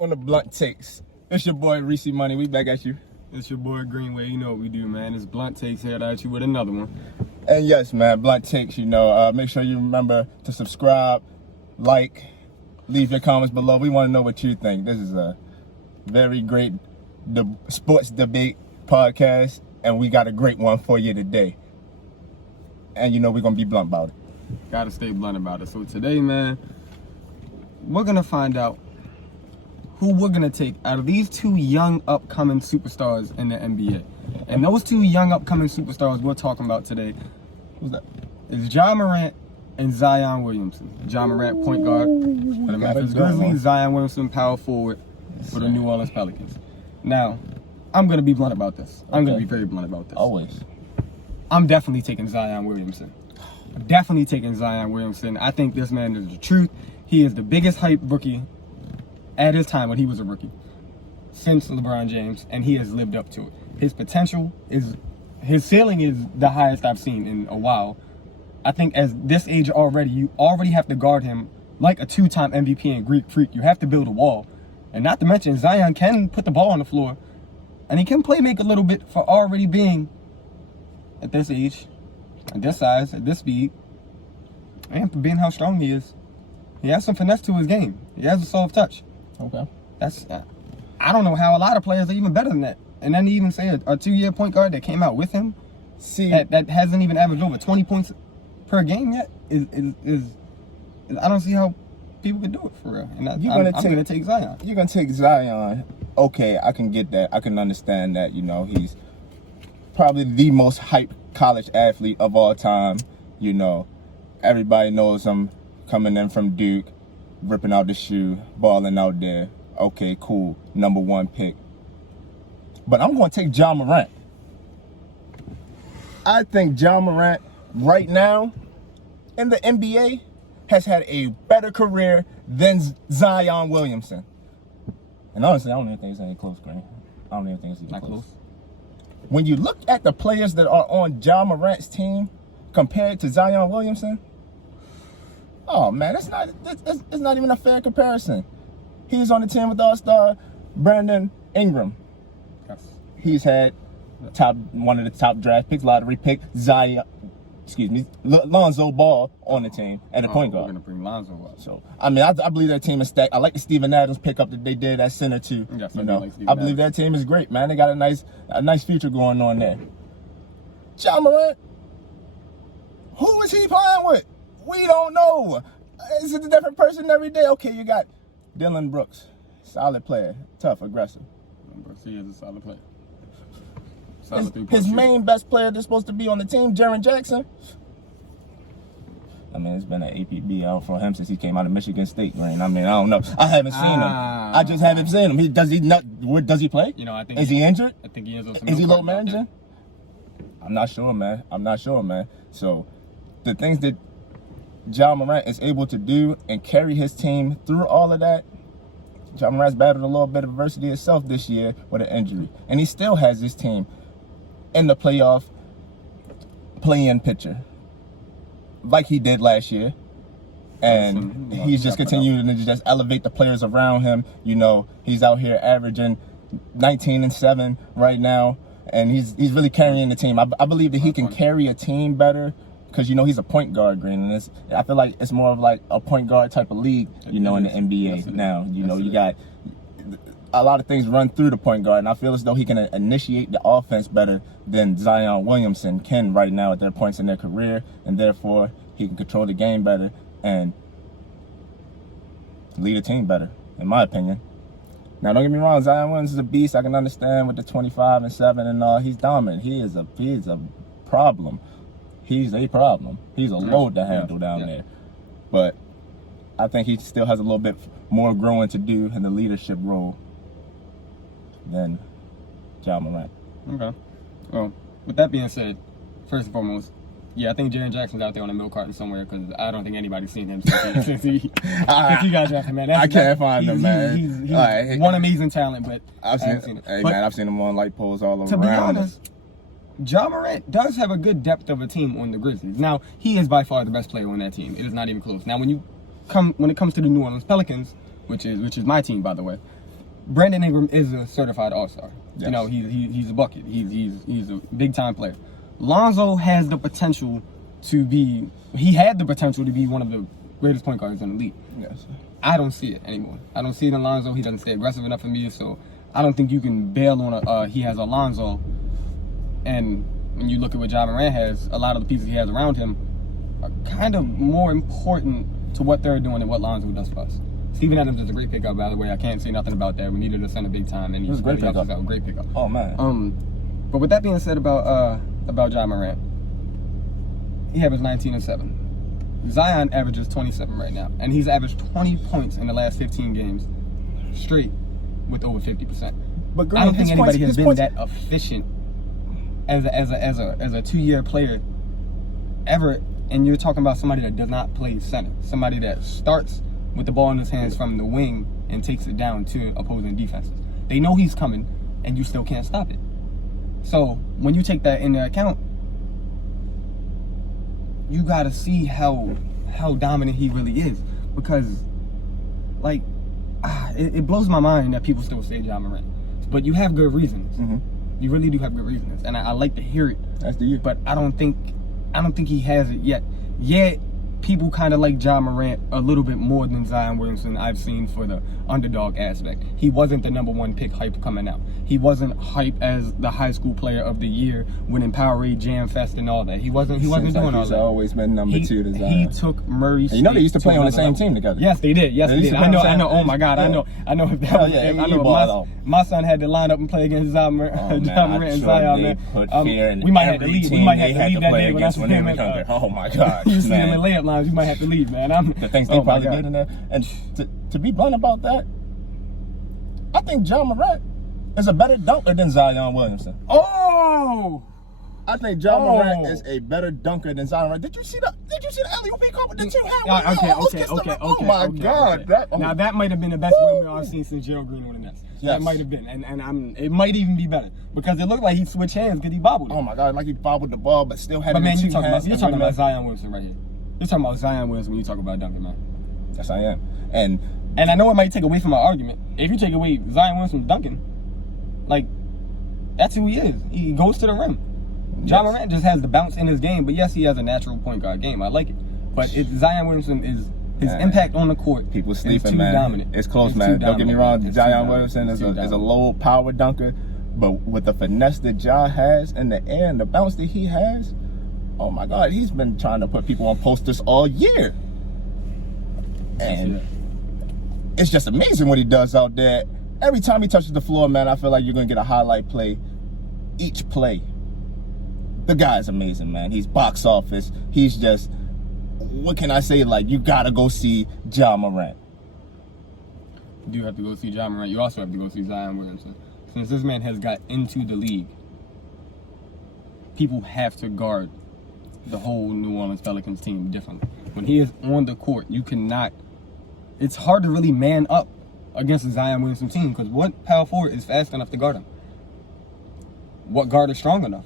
on the Blunt Takes. It's your boy Reese Money. We back at you. It's your boy Greenway. You know what we do, man. It's Blunt Takes here at you with another one. And yes, man, Blunt Takes. Make sure you remember to subscribe, like, leave your comments below. We want to know what you think. This is a very great sports debate podcast, and we got a great one for you today. And we're gonna be blunt about it. Gotta stay blunt about it. So today, man, we're gonna find out who we're gonna take out of these two young upcoming superstars in the NBA. And those two young upcoming superstars we're talking about today, Who's that? is Ja Morant and Zion Williamson. Ja Morant, point guard for the Memphis Grizzlies. Zion Williamson, power forward for the New Orleans Pelicans. Now, I'm gonna be blunt about this. I'm gonna be very blunt about this. Always. I'm definitely taking Zion Williamson. I think this man is the truth. He is the biggest hype rookie at his time when he was a rookie since LeBron James, and he has lived up to it. His potential is, his ceiling is the highest I've seen in a while. I think at this age already, you already have to guard him like a two-time MVP and Greek freak. You have to build a wall. And not to mention, Zion can put the ball on the floor, and he can play make a little bit for already being at this age, at this size, at this speed, and for being how strong he is. He has some finesse to his game. He has a soft touch. Okay. I don't know how a lot of players are even better than that. And then even say a 2-year point guard that came out with him, that hasn't even averaged over 20 points per game yet, is I don't see how people could do it for real. And I'm gonna take Zion. You're gonna take Zion. Okay, I can get that. I can understand that. He's probably the most hyped college athlete of all time. Everybody knows him coming in from Duke, ripping out the shoe, balling out there. Okay, cool. Number 1 pick. But I'm going to take Ja Morant. I think Ja Morant right now in the NBA has had a better career than Zion Williamson. And honestly, I don't even think it's any close, Green. I don't even think it's even close. When you look at the players that are on Ja Morant's team compared to Zion Williamson, oh man, it's not even a fair comparison. He's on the team with All-Star Brandon Ingram. Yes. He's had one of the top draft picks, lottery pick, Lonzo Ball on the team and a point guard. We're gonna bring Lonzo up. So I believe that team is stacked. I like the Steven Adams pickup that they did at center too. Yes, I believe that team is great, man. They got a nice future going on there. Ja Morant, who is he playing with? We don't know. Is it a different person every day? Okay, you got Dylan Brooks, solid player, tough, aggressive. Brooks, he is a solid player. His main best player that's supposed to be on the team, Jaren Jackson. It's been an APB out for him since he came out of Michigan State, right? I don't know. I haven't seen him. I just haven't seen him. Does he play? I think is he injured? I think he is. Is he low managing? I'm not sure, man. So the things that Ja Morant is able to do and carry his team through all of that. Ja Morant's battled a little bit of adversity himself this year with an injury, and he still has his team in the playoff play-in picture like he did last year. And he's just continuing to just elevate the players around him. He's out here averaging 19-7 right now, and he's really carrying the team. I believe that he can carry a team better because he's a point guard, Green, and I feel like it's more of like a point guard type of league, in the NBA now. You got a lot of things run through the point guard, and I feel as though he can initiate the offense better than Zion Williamson can right now at their points in their career, and therefore he can control the game better and lead a team better, in my opinion. Now, don't get me wrong, Zion Williamson is a beast. I can understand with the 25-7 and all. He's dominant. He is a problem. He's a problem. He's a load to handle down there. But I think he still has a little bit more growing to do in the leadership role than Ja Morant. Okay. Well, with that being said, first and foremost, I think Jaren Jackson's out there on a milk carton somewhere because I don't think anybody's seen him since he got drafted, man. I can't find him, man. He's one amazing talent, but I've seen him. Hey, man, I've seen him on light poles all around. To be honest, Ja Morant does have a good depth of a team on the Grizzlies. Now, he is by far the best player on that team. It is not even close. Now, when it comes to the New Orleans Pelicans, which is my team, by the way, Brandon Ingram is a certified all-star. Yes. You know, he's a bucket. He's a big-time player. Lonzo has the potential to be. He had the potential to be one of the greatest point guards in the league. Yes. I don't see it anymore. I don't see it in Lonzo. He doesn't stay aggressive enough for me, so I don't think you can bail on he has Alonzo. And when you look at what Ja Morant has, a lot of the pieces he has around him are kind of more important to what they're doing than what Lonzo does for us. Steven Adams is a great pickup, by the way. I can't say nothing about that. We needed a center big time, and It was a great really helped us pickup. out. Great pickup. Oh man. But with that being said about Ja Morant, he averaged 19 and 7. Zion averages 27 right now, and he's averaged 20 points in the last 15 games straight with over 50%. But Green, I don't think his anybody points- has his been points- that efficient as a 2-year player ever. And you're talking about somebody that does not play center, somebody that starts with the ball in his hands from the wing and takes it down to opposing defenses. They know he's coming, and you still can't stop it. So when you take that into account, you gotta see how dominant he really is, because like it blows my mind that people still say Ja Morant, but you have good reasons. Mhm. You really do have good reasons, and I like to hear it. That's the you. But I don't think he has it yet. Yet people kind of like Ja Morant a little bit more than Zion Williamson. I've seen for the underdog aspect. He wasn't the number 1 pick hype coming out. He wasn't hype as the high school player of the year winning Powerade Jam Fest and all that. He wasn't Seems doing like all he's that. always been number 2 to Zion. He took Murray. And you know they used to State play on the another same level. team together. Yes, they did. Yes, They they used did. to play I know. on the I same- know. Oh my God. yeah. I know. If that Hell was, yeah, if, I he know if balled my son had to line up and play against Ja Oh, man, Morant I'm and sure Zion, they man. put fear in We might have to every leave. We team might they have to had leave to that play day when I against see when they him were at, younger. Oh my God, you see him man. in layup lines. You might have to leave, man. The things they oh my probably God. did in there. And to be blunt about that, I think Ja Morant is a better dunker than Zion Williamson. Oh. I think Ja Oh. Morant is a better dunker than Zion Williamson. Did you see the alley-oop he caught with the 2 hands? Yeah, Oh my God. That, Now that might have been the best windmill I've seen since Gerald Green on the Nets. Yes. That might have been, and it might even be better because it looked like he switched hands because he bobbled it. oh my God, like he bobbled the ball, but still had But it man, in 2 you're talking hands. about Zion Williamson right here. You're talking about Zion Williamson when you talk about dunking, man. Yes, I am. And And I know it might take away from my argument. If you take away Zion Williamson dunking, like that's who he is. He goes to the rim. Ja Yes. Morant just has the bounce in his game, but yes, he has a natural point guard game. I like it. But Zion Williamson is his Man. impact on the court. people is sleeping, too man. Dominant. It's close, It's man. too Don't get me dominant, wrong. man. It's too Zion dominant. Williamson It's is too a dominant. low power dunker, but with the finesse that Ja has in the air and the bounce that he has, oh my God, he's been trying to put people on posters all year. And it's just amazing what he does out there. Every time he touches the floor, man, I feel like you're gonna get a highlight play each play. The guy's amazing, man. He's box office. He's just, what can I say? Like, you gotta go see Ja Morant. You do have to go see Ja Morant. You also have to go see Zion Williamson. Since this man has got into the league, people have to guard the whole New Orleans Pelicans team differently. When he is on the court, you cannot. It's hard to really man up against the Zion Williamson team because what power forward is fast enough to guard him? What guard is strong enough?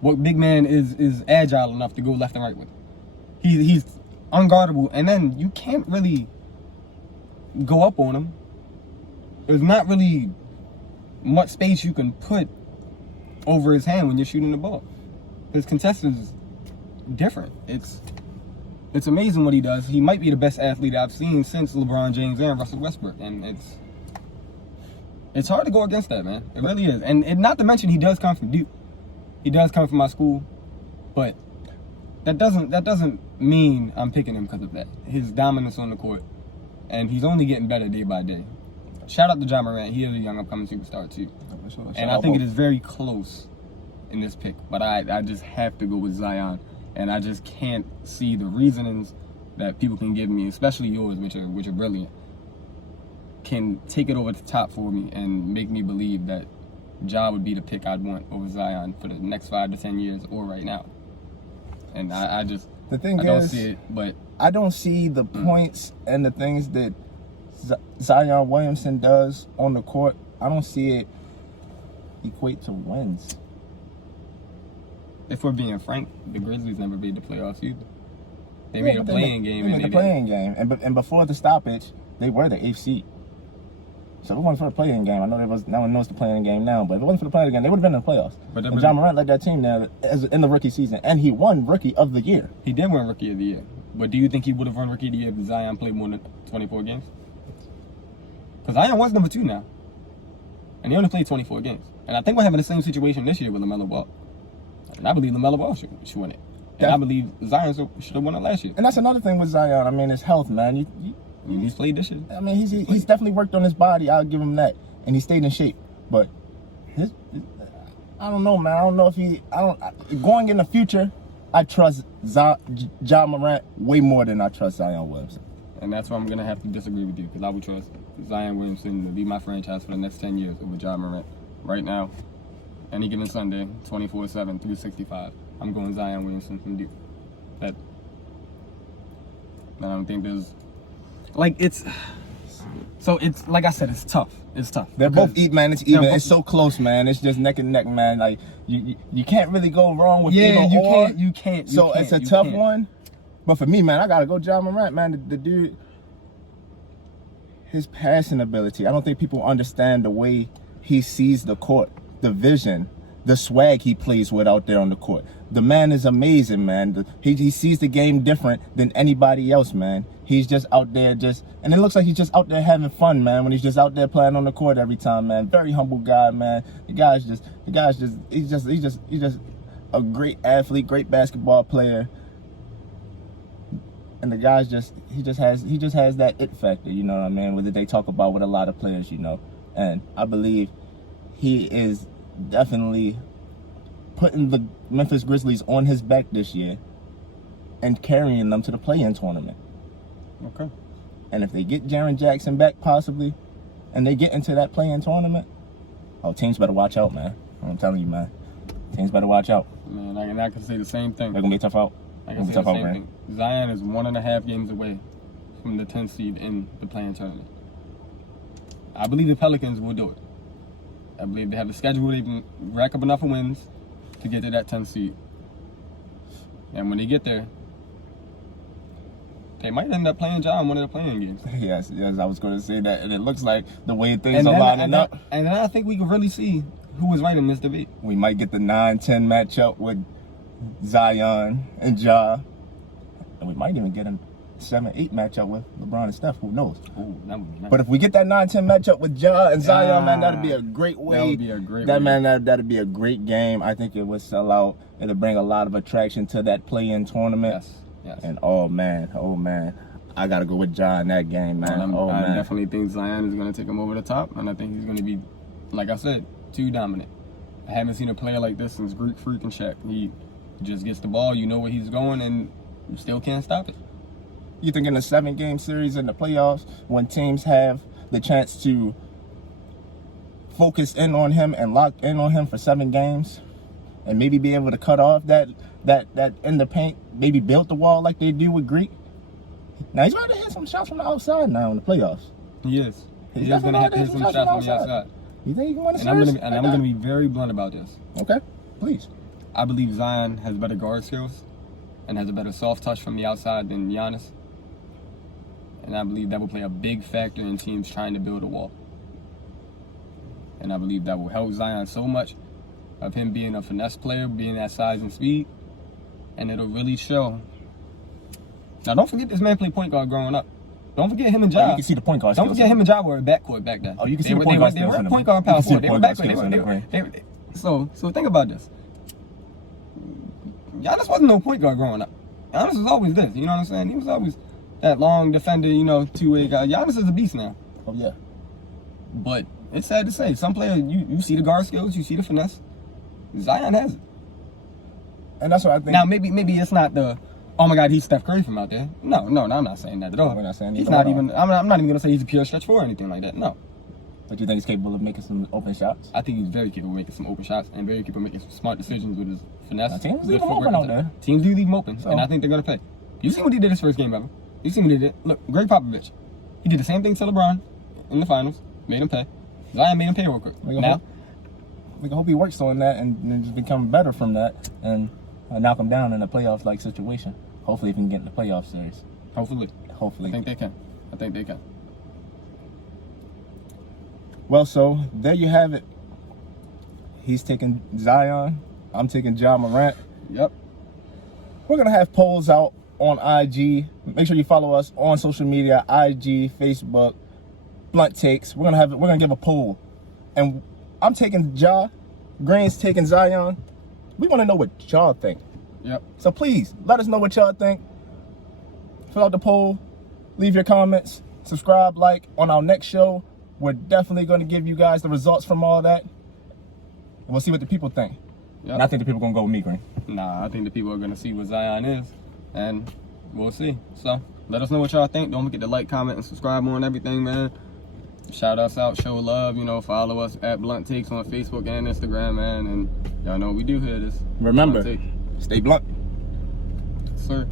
What big man is agile enough to go left and right with? He's unguardable, and then you can't really go up on him. There's not really much space you can put over his hand when you're shooting the ball. His contest is different. It's amazing what he does. He might be the best athlete I've seen since LeBron James and Russell Westbrook, and it's hard to go against that, man. It really is. And not to mention he does come from Duke. He does come from my school, but that doesn't mean I'm picking him because of that. His dominance on the court, and he's only getting better day by day. Shout out to Ja Morant. He is a young upcoming superstar too. And I think it is very close in this pick, but I just have to go with Zion, and I just can't see the reasonings that people can give me, especially yours, which are brilliant, can take it over the top for me and make me believe that Ja would be the pick I'd want over Zion for the next 5 to 10 years or right now. And I just The thing I don't is, see it, but I don't see the points and the things that Zion Williamson does on the court. I don't see it equate to wins. if we're being frank, the Grizzlies never made the playoffs either. They made a playing game. They made the playing game, and before the stoppage, they were the 8th seed. So if it wasn't for the play-in game, I know no one knows the play-in game now, but if it wasn't for the play-in game, they would have been in the playoffs. But and John Morant led that team there in the rookie season, and he won Rookie of the Year. He did win Rookie of the Year. But do you think he would have won Rookie of the Year if Zion played more than 24 games? Because Zion was number 2 now. And he only played 24 games. And I think we're having the same situation this year with LaMelo Ball. And I believe LaMelo Ball should win it. And I believe Zion should have won it last year. And that's another thing with Zion. I mean, his health, man. He's played this year. I mean, he's definitely worked on his body. I'll give him that. And he stayed in shape. But I don't know, man. I don't know if going in the future, I trust John Morant way more than I trust Zion Williamson. And that's why I'm going to have to disagree with you, because I would trust Zion Williamson to be my franchise for the next 10 years over John Morant. Right now, any given Sunday, 24/7, 365, I'm going Zion Williamson from Duke. And I don't think there's... So it's like I said, it's tough. It's tough. They're both man. It's even. It's so close, man. It's just neck and neck, man. Like you can't really go wrong with either or. You can't. So it's a tough one. But for me, man, I gotta go John Morant, man. The dude, his passing ability. I don't think people understand the way he sees the court, the vision, the swag he plays with out there on the court. The man is amazing, man. He sees the game different than anybody else, man. He's just out there and it looks like he's just out there having fun, man, when he's just out there playing on the court every time, man. Very humble guy, man. He's just a great athlete, great basketball player. And the guy's he just has that it factor, you know what I mean? What they talk about with a lot of players, you know. And I believe he is definitely putting the Memphis Grizzlies on his back this year and carrying them to the play-in tournament. Okay. And if they get Jaren Jackson back, possibly, and they get into that play-in tournament, teams better watch out, man. I'm telling you, man. Teams better watch out. Man, I can say the same thing. They're going to be tough out. I can say the same thing. Zion is 1.5 games away from the 10th seed in the play-in tournament. I believe the Pelicans will do it. I believe they have a schedule where they can rack up enough wins to get to that 10th seed. And when they get there, they might end up playing John one of the playing games. Yes, I was going to say that. And it looks like the way things are lining up. And then I think we can really see who was right in this debate. We might get the 9-10 matchup with Zion and Ja. And we might even get a 7-8 matchup with LeBron and Steph. Who knows? Ooh, that would be nice. But if we get that 9-10 matchup with Ja and Zion, man, that'd be a great way. That would be a great way. That'd be a great game. I think it would sell out. It'll bring a lot of attraction to that play-in tournament. Yes. And oh man, I gotta go with Ja in that game, man. I definitely think Zion is going to take him over the top, and I think he's going to be, like I said, too dominant. I haven't seen a player like this since Greek Freak and Shaq. He just gets the ball, you know where he's going, and you still can't stop it. You think in a 7-game series in the playoffs, when teams have the chance to focus in on him and lock in on him for 7 games, and maybe be able to cut off that in the paint, maybe build the wall like they do with Greek. Now he's going to hit some shots from the outside now in the playoffs. He is. He is going to have to hit some shots from the outside. You think he can win a series? And I'm going to be very blunt about this. Okay, please. I believe Zion has better guard skills and has a better soft touch from the outside than Giannis. And I believe that will play a big factor in teams trying to build a wall. And I believe that will help Zion so much of him being a finesse player, being that size and speed. And it'll really show. Now, don't forget this man played point guard growing up. Don't forget him and Ja. You can see the point guard. Don't forget him and Ja were a backcourt back then. Oh, you can see the point guard. They were point guard power forward. They were backcourt. So think about this. Giannis wasn't no point guard growing up. Giannis was always this. You know what I'm saying? He was always that long defender, two-way guy. Giannis is a beast now. Oh, yeah. But it's sad to say, some players, you see the guard skills, you see the finesse. Zion has it. And that's what I think. Now, maybe it's not the, oh my God, he's Steph Curry from out there. No, I'm not saying that at all. We're not saying he's not even, I'm not even going to say he's a pure stretch four or anything like that. No. But you think he's capable of making some open shots? I think he's very capable of making some open shots and very capable of making some smart decisions with his finesse. Teams leave him open out there. Teams do leave him open, and I think they're going to pay. You see what he did his first game ever? You see what he did? Look, Greg Popovich. He did the same thing to LeBron in the finals. Made him pay. Zion made him pay real quick. We can hope he works on that and just become better from that and knock him down in a playoff-like situation. Hopefully he can get in the playoff series. Hopefully. I think they can. Well, so there you have it. He's taking Zion. I'm taking Ja Morant. Yep. We're gonna have polls out on IG. Make sure you follow us on social media: IG, Facebook, Blunt Takes. We're gonna give a poll, and I'm taking Ja. Green's taking Zion. We want to know what y'all think. Yep. So please let us know what y'all think. Fill out the poll. Leave your comments. Subscribe, like. On our next show, we're definitely going to give you guys the results from all that. And we'll see what the people think. Yep. And I think the people are going to go with me, Green. Nah, I think the people are gonna see what Zion is, and we'll see. So let us know what y'all think. Don't forget to like, comment, and subscribe on everything, man. Shout us out, show love. You know, follow us at Blunt Takes on Facebook and Instagram, man. And y'all know what we do here. This Remember, Blunt Take. stay blunt. Sir.